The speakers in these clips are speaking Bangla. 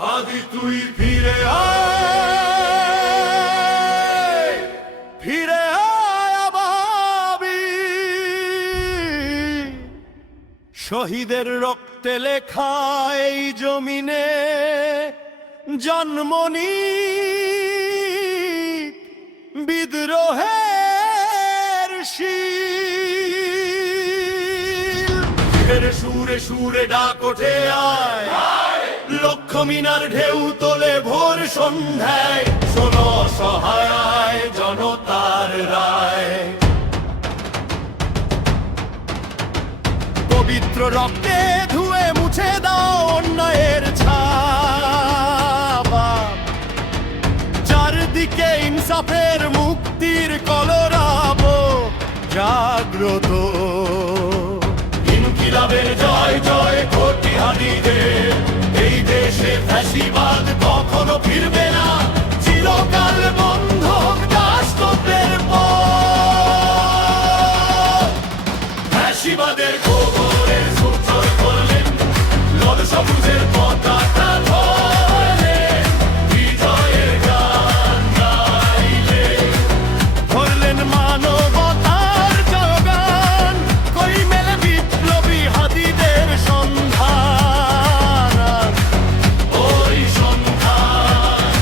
হাদি তুই ফিরে আয়, ফিরে আয় আবাবি। শহীদের রক্তে লেখা এই জমিনে জন্মনি বিদ্রোহের শীল। সুরে সুরে ডাক ওঠে আয়, লক্ষ মিনার ঢেউ তোলে ভোর সন্ধ্যায়। শোনো সহায় জনতার রায়, পবিত্র রক্তে ধুয়ে মুছে দাও অন্যায়ের ছাপ। চারদিকে ইনসাফের মুক্তির কলরব জাগ্রত। ইনকিলাবের জয় জয় কোটি হাদিদের, এই দেশে ফ্যাসিবাদ কখনো ফিরবে না। চিরকাল বন্ধ হোক দাসত্বের পথ। ফ্যাসিবাদের কবরের সূর্য করলেন, লাল সবুজের পতাকা ধরলেন, বিজয়ের গান গাইলেন। ধরলেন মানবতার জগান, কই মেলে বিপ্লবী হাদিদের সন্ধান। ওই সন্ধান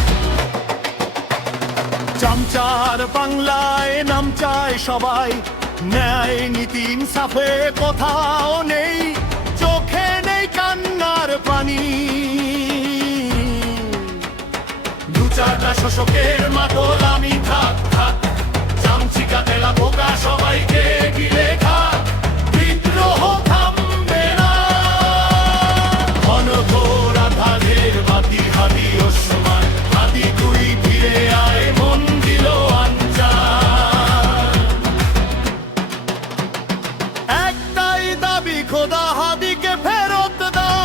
চামচার বাংলায় নাম চায় সবাই। ন্যায় নীতি ইনসাফে কোথাও নেই, চোখে নেই কান্নার পানি। দু চারটা শোষকের মাতল আমি থাক থাক, চামচিকা তেলা পোকা সবাইকে গিলে খাক। বিদ্রোহ থামবে না, ঘনঘোর আধারের বাতি হাদি ওসমান। হাদি তুই ফিরে আয়, মন দিল আনচান। একটাই দাবি খোদা, হাদিকে ফেরত দাও।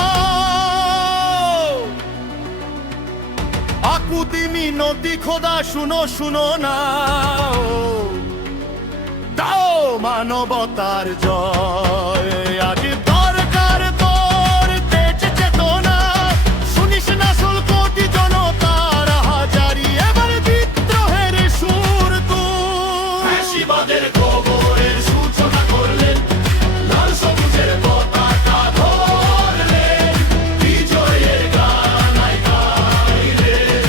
আকুতি মিনতি খোদা শুনো শুনো না, দাও মানবতার জয়। আজ দরকার তোর তেজ চেতনা, শুনিস না শুল কোটি জনতার হাজারি। এবার বিদ্রোহের সুর তুই। ফ্যাসিবাদের কবরের সূচনা করলেন, লাল সবুজের পতাকা ধরলেন, বিজয়ের গান গাইলেন।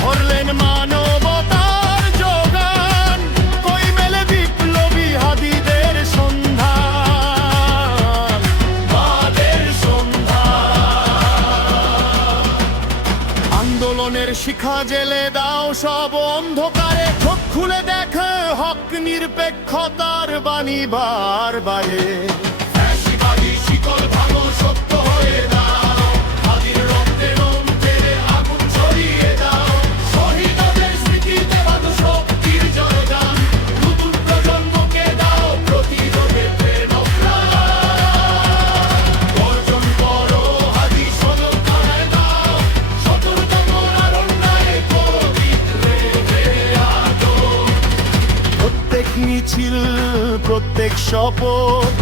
ধরলেন মানবতার জোগান, কই মেলে বিপ্লবী হাদিদের সন্ধান। মাদের সন্ধান। আন্দোলনের শিখা জেলে দাও সব অন্ধকারে, চোখ খুলে দেখো হক নিরপেক্ষতার বাণী বার বারে। ফ্যাসিবাদী শিকল ভাঙো, সত্য হয়ে দাও, হাদির রক্তে রক্তের আগুন ছড়িয়ে দাও। শহীদদের স্মৃতিতে বাঁধো শক্তির জয়গান, নতুন প্রজন্মকে দাও প্রতিরোধের প্রেরণা। গর্জন করো হাদি সদকায় দাও, সতর্ক করার অন্যায় পবিত্রে আদর। প্রত্যেক মিছিল প্রত্যেক শপথ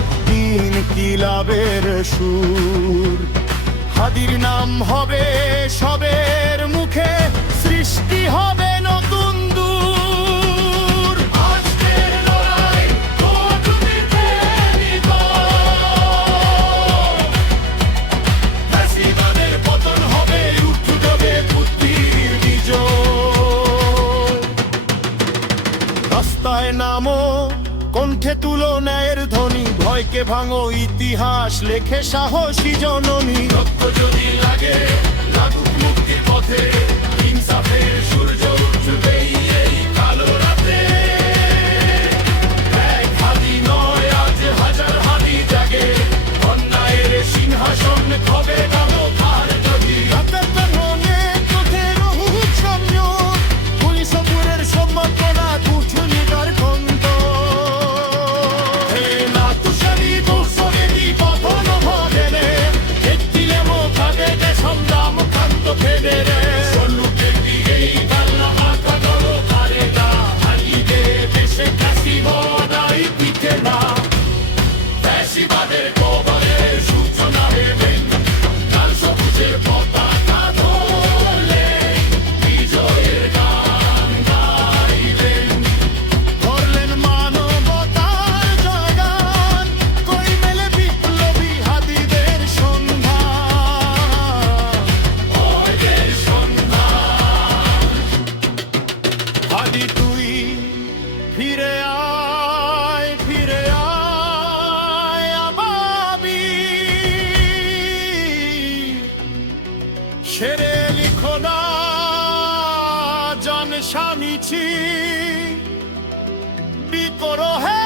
ইনকিলাবের সুর। হাদির নাম হবে সবের মুখে, সৃষ্টি হবে নতুন দূর। আজকের লড়াই কটুনিতে নিগম, ফ্যাসিবাদের পতন হবে, উঠবে বুদ্ধির বিজয়। রাস্তায় নামো, কণ্ঠে তুলো ন্যায়ের ধ্বনি, ভয়কে ভাঙো ইতিহাস লেখে সাহসী জননী। রক্ত যদি লাগে লাগুক মুক্তির পথে, ইনসাফের সূর্য উঠবে এই কালো রাতে। এক হাদি নয় আজ হাজার হাদি জাগে, অন্যায়ের সিংহাসন হবে কালো তার যদি। রাতের পেছনে চোখের রূপ সামনে, ওই সপুরের সম্মাননা কুঠুনি তার খন্ত। হে না তুষারি দোষরে দি পথন ভগেলে, একটিলে মো থাকে সন্ধ্যা। শেরে লিখো না জান স্বামীছি বিকরহে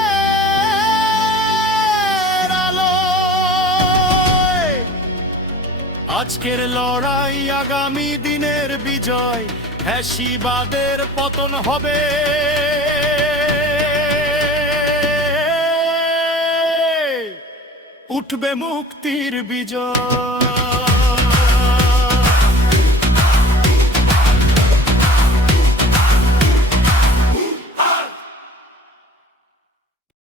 আজকের লড়াই আগামী দিনের বিজয় ফ্যাসিবাদের পতন হবে উঠবে মুক্তির বিজয়।